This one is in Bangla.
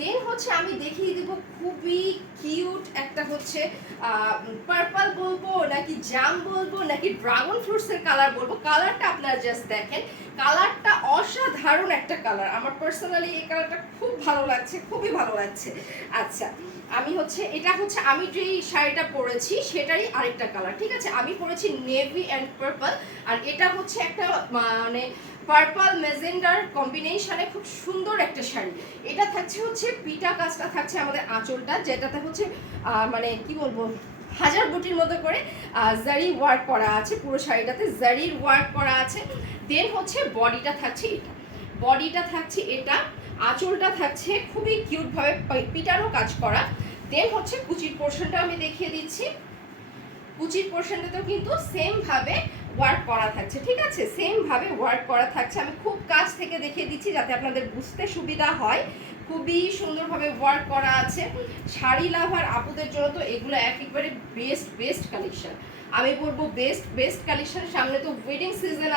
দেন হচ্ছে আমি দেখিয়ে দিব খুবই কিউট একটা হচ্ছে পার্পল বলবো নাকি জাম বলবো নাকি ড্রাগন ফ্রুটসের কালার বলবো, কালারটা আপনারা জাস্ট দেখেন, কালারটা অসাধারণ একটা কালার। আমার পার্সোনালি এই কালারটা খুব ভালো লাগছে, খুবই ভালো লাগছে। আচ্ছা, আমি হচ্ছে এটা হচ্ছে আমি যেই শাড়িটা পরেছি সেটারই আরেকটা কালার, ঠিক আছে? আমি পরেছি নেভি অ্যান্ড পার্পল, আর এটা হচ্ছে একটা মানে পার্পল মেজেন্ডার কম্বিনেশনে খুব সুন্দর একটা শাড়ি। এটা থাকছে হচ্ছে পিটা কাজটা থাকছে আমাদের আঁচলটা, যেটাতে হচ্ছে মানে কি বলবো, হাজার বুটির মতো করে জারি ওয়ার্ক করা আছে, পুরো শাড়িটাতে জারির ওয়ার্ক করা আছে। দেন হচ্ছে বডিটা থাকছে এটা, বডিটা থাকছে এটা, আঁচলটা থাকছে খুবই কিউটভাবে পিটানো কাজ করা। দেন হচ্ছে কুচির পোর্শনটা আমি দেখিয়ে দিচ্ছি, কুচির পোর্শনটাতেও কিন্তু সেম ভাবে ওয়ার্ক করা থাকছে, ঠিক আছে? সেম ভাবে ওয়ার্ক করা থাকছে। আমি খুব কাছ থেকে দেখিয়ে দিচ্ছি যাতে আপনাদের বুঝতে সুবিধা হয়। খুবই সুন্দরভাবে ওয়ার্ক করা আছে। শাড়ি লাভার আপুদের জন্য তো এগুলো একেবারে বেস্ট বেস্ট কালেকশন, আমি বলবো বেস্ট বেস্ট কালেকশন। সামনে তো ওয়েডিং সিজন